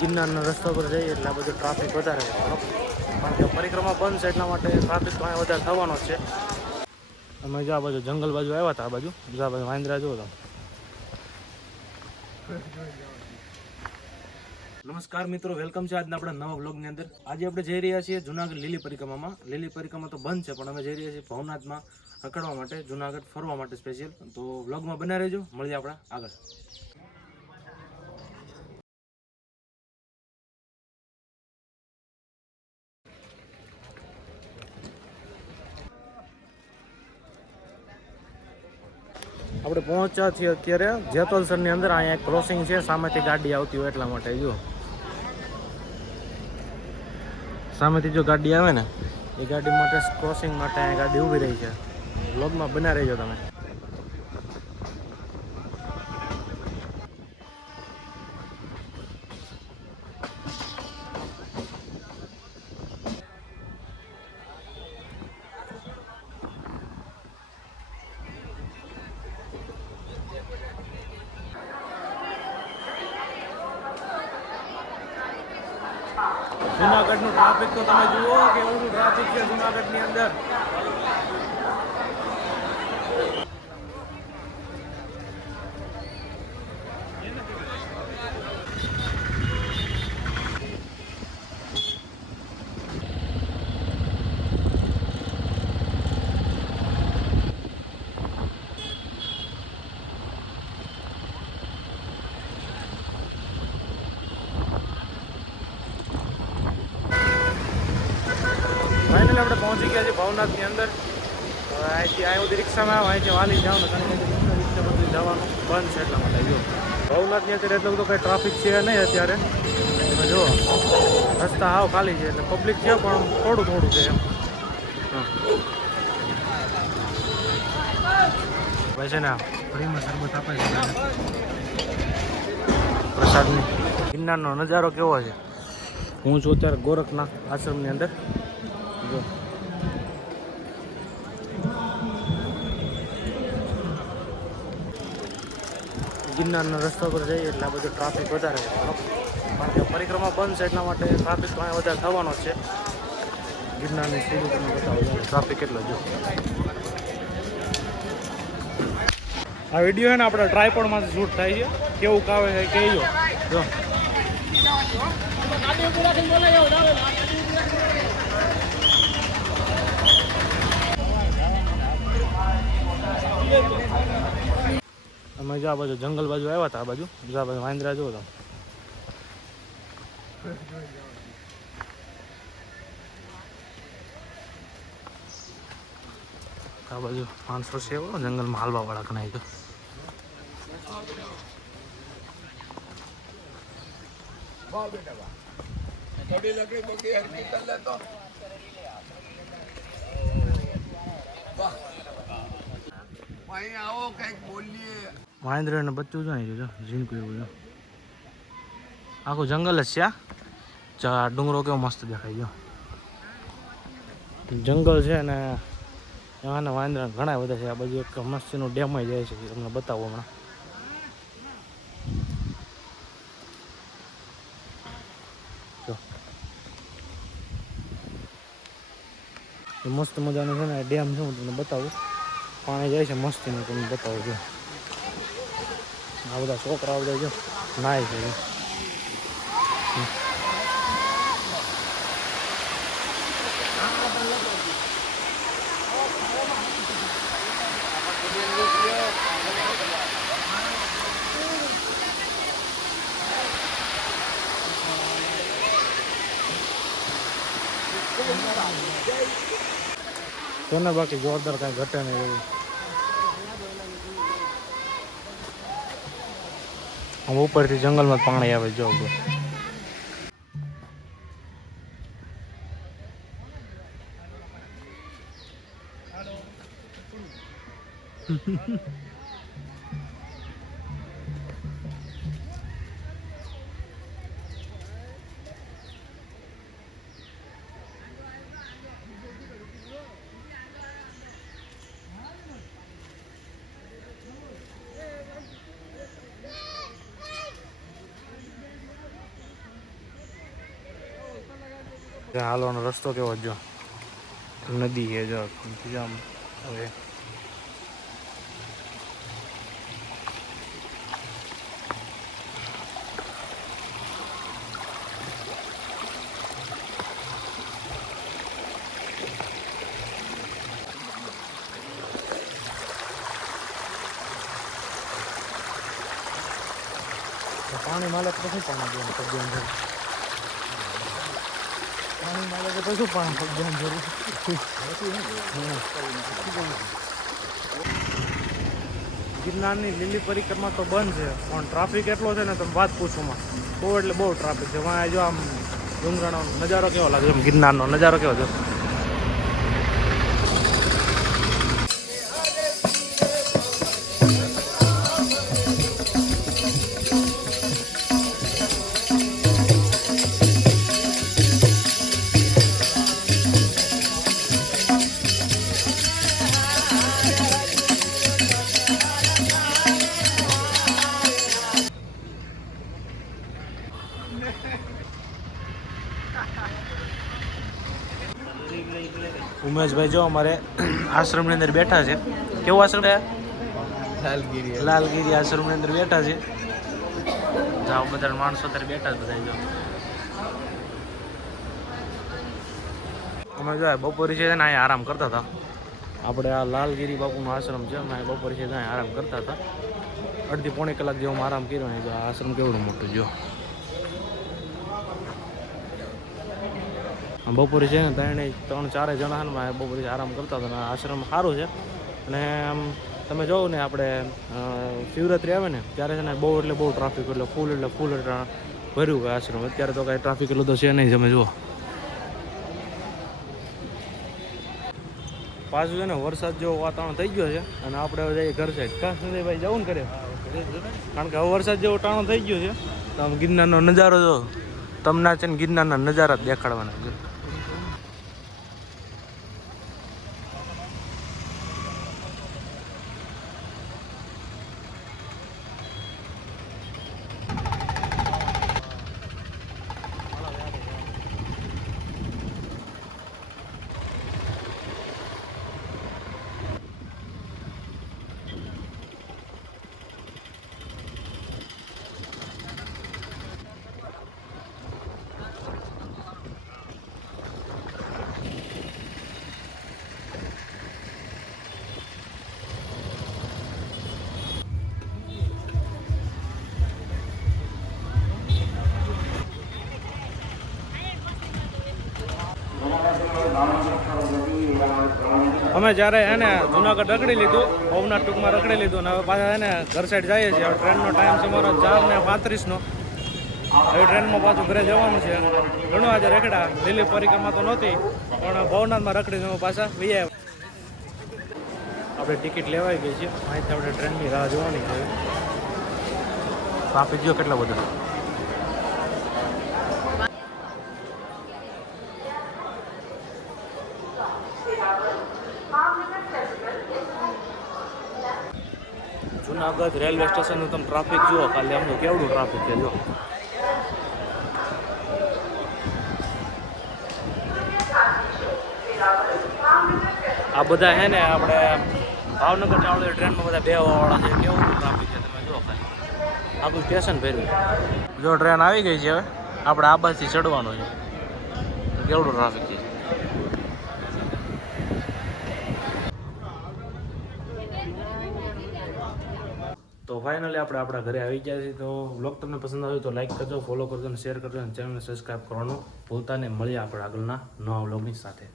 ગિરનારના રસ્તા પર જઈએ એટલે આ બધું ટ્રાફિક વધારે કારણ કે પરિક્રમા બંધ છે એટલા માટે ટ્રાફિક તો અહીંયા વધારે થવાનો છે. અમે જો આ બાજુ જંગલ બાજુ આવ્યા હતા, આ બાજુ. બીજા બાજુ વાંદરા જુઓ તમે નમસ્કાર મિત્રો વેલકમ છે આજના આપણા નવા વ્લોગની અંદર. આજે આપણે જઈ રહ્યા છીએ જુનાગઢ લીલી પરિક્રમામાં. લીલી પરિક્રમા તો બંધ છે, પણ અમે જઈ રહ્યા છીએ ભવનાથમાં રખડવા માટે, જુનાગઢ ફરવા માટે સ્પેશિયલ તો વ્લોગમાં બના રહેજો. મળીએ આપણા આગળ. આપણે પહોંચ્યા છીએ અત્યારે. જેતલસરની અંદર અહીંયા ક્રોસિંગ છે. સામેથી ગાડી આવતી હોય એટલા માટે જો. સામેથી જો ગાડી આવે ને, એ ગાડી માટે ક્રોસિંગ માટે અહીંયા ગાડી ઊભી રહી છે. બ્લોગમાં બના રહેજો તમે. જુનાગઢનું ટ્રાફિક તો તમે જુઓ કેવું ટ્રાફિક છે જુનાગઢની અંદર. ફાઇનલી આપણે પહોંચી ગયા છીએ ભવનાથની અંદર. હવે અહીંથી અહીં સુધી રિક્ષામાં આવો, અહીંથી વાલી જાવ ને કારણ રિક્ષા બધું જવાનું બંધ છે એટલા માટે. જો, ભવનાથની અત્યારે એટલો બધો કંઈ ટ્રાફિક છે નહીં અત્યારે. તમે જુઓ, રસ્તા હાવ ખાલી છે એટલે પબ્લિક છે, પણ થોડું થોડું છે એમ. ભાઈ છે ને ફ્રીમાં શરબત આપે છે પ્રસાદની. ગિરનારનો નજારો કેવો છે? હું છું અત્યારે ગોરખનાથ આશ્રમની અંદર. ગિરનારના રસ્તા પર જઈએ એટલે આ બધું ટ્રાફિક વધારે. કારણ કે પરિક્રમા બંધ છે એટલા માટે ટ્રાફિક ઘણા વધારે થવાનો છે. ગિરનારની સ્થિતિ તમને બતાવો ટ્રાફિક એટલો જો. આ વીડિયો છે ને આપણે ટ્રાયપોડમાંથી શૂટ થાય છે. કેવું કાવે છે કહેજો. જો. અમે જો આ બાજુ જંગલ બાજુ આવ્યા હતા, આ બાજુ. જો આ બાજુ વાંદરા જુઓ તમે આ બાજુ માણસો છે એવો, જંગલમાં હાલવા વાળા ઘણા છે મહેન્દ્ર ને બચ્ચું છે ને જો ઝીણકું એવું જો આખું જંગલ જ છે આ ડુંગરો કેવો મસ્ત દેખાય ગયો જંગલ છે ને એમાં વાંદરા ઘણા બધા છે. આ બાજુ એક મસ્તીનું ડેમ જાય છે, તમને બતાવો હમણાં. મસ્ત મજાનું છે ને ડેમ છે, હું તમને બતાવું. પાણી જાય છે, મસ્તીનું તમને બતાવું છું આ બધા છોકરા બધા જો નાય છે જો. તો ને બાકી જોરદાર કાંઈ ઘટે નહીં એવું આમ ઉપરથી જંગલમાં પાણી આવે જો Ha ha ha. હાલવાનો રસ્તો કેવો જો? નદી છે જો આમ હવે. પાણી માલે તો પણ પાણી માલે તો શું પાણી પગની જરૂર ગિરનારની લીલી પરિક્રમા તો બંધ છે, પણ ટ્રાફિક એટલો છે ને, તમે વાત પૂછોમાં બહુ એટલે બહુ ટ્રાફિક છે. વાંહે જો આમ ડુંગરાનો નજારો કેવો લાગે? ગિરનારનો નજારો કેવો છે? ઉમેશભાઈ જો અમારે આશ્રમની અંદર બેઠા છે. કેવું આશ્રમ છે? લાલગીરી. લાલગીરી આશ્રમની અંદર બેઠા છે. જાઓ બધા માણસો અત્યારે બેઠા છે બધા જો. અમે જો બપોરે છે ને અહીંયા આરામ કરતા હતા. આપણે આ લાલગીરી બાપુનો આશ્રમ છે અમે અહીંયા બપોરે છે ત્યાં આરામ કરતા હતા. અડધી પોણી કલાક જેવો આરામ કર્યો અહીં જો આશ્રમ કેવડું મોટું જો. બપોરે છે ને ત્રણે ત્રણ ચારે જણા બપોરે આરામ કરતા હતા આશ્રમ સારું છે. અને આમ તમે જોવો ને આપણે શિવરાત્રી આવે ને, ત્યારે છે ને બહુ એટલે બહુ ટ્રાફિક એટલે ફૂલ એટલે ફૂલ એટલે ભર્યું હોય આશ્રમ. અત્યારે તો કાંઈ ટ્રાફિક એટલું તો છે નહીં, તમે જુઓ. પાછું છે ને વરસાદ જેવો વાતાવરણ થઈ ગયો છે અને આપણે જઈએ ઘર સાઈડ કાં સંજયભાઈ જવું ને કરે કારણ કે હવે વરસાદ જેવો ટાણો થઈ ગયો છે. તો આમ ગિરનારનો નજારો જો. તમને છે ને ગિરનારના નજારા જ દેખાડવાના અમે જ્યારે એને જુનાગઢ રખડી લીધું, ભવનાથ ટૂંકમાં રખડી લીધું અને હવે પાછા એને ઘર સાઈડ જઈએ છીએ. હવે ટ્રેનનો ટાઈમ છે મારો ચાર ને પાંત્રીસનો. હવે ટ્રેનમાં પાછું ઘરે જવાનું છે. ઘણું આજે રખડા. લીલી પરિક્રમા તો નહોતી, પણ ભવનાથમાં રખડી અમે પાછા વીએ આપણે ટિકિટ લેવાઈ ગઈ છે. અહીંથી આપણે ટ્રેનની રાહ જોવાની છે. ટ્રાફિક જો કેટલો બધો? જુનાગઢ રેલવે સ્ટેશનનું તમે ટ્રાફિક જુઓ, ખાલી આમનું કેવડું ટ્રાફિક છે જો આ બધા હે ને આપણે ભાવનગર ચાવડે ટ્રેનમાં બધા બેવાવાળા છે કેવું ટ્રાફિક છે તમે જુઓ ખાલી. આખું સ્ટેશન ભર્યું. જો ટ્રેન આવી ગઈ છે હવે, આપણે આ બાજુથી ચડવાનું છે. કેવડું ટ્રાફિક છે? તો ફાઇનલી આપણે આપણા ઘરે આવી ગયા છીએ. તો બ્લોગ તમને પસંદ આવ્યો તો લાઈક કરજો ફોલો કરજો અને શેર કરજો અને ચેનલને સબસ્ક્રાઈબ કરવાનું ભૂલતા ને મળીએ આપણે આગળના નવા બ્લોગની સાથે.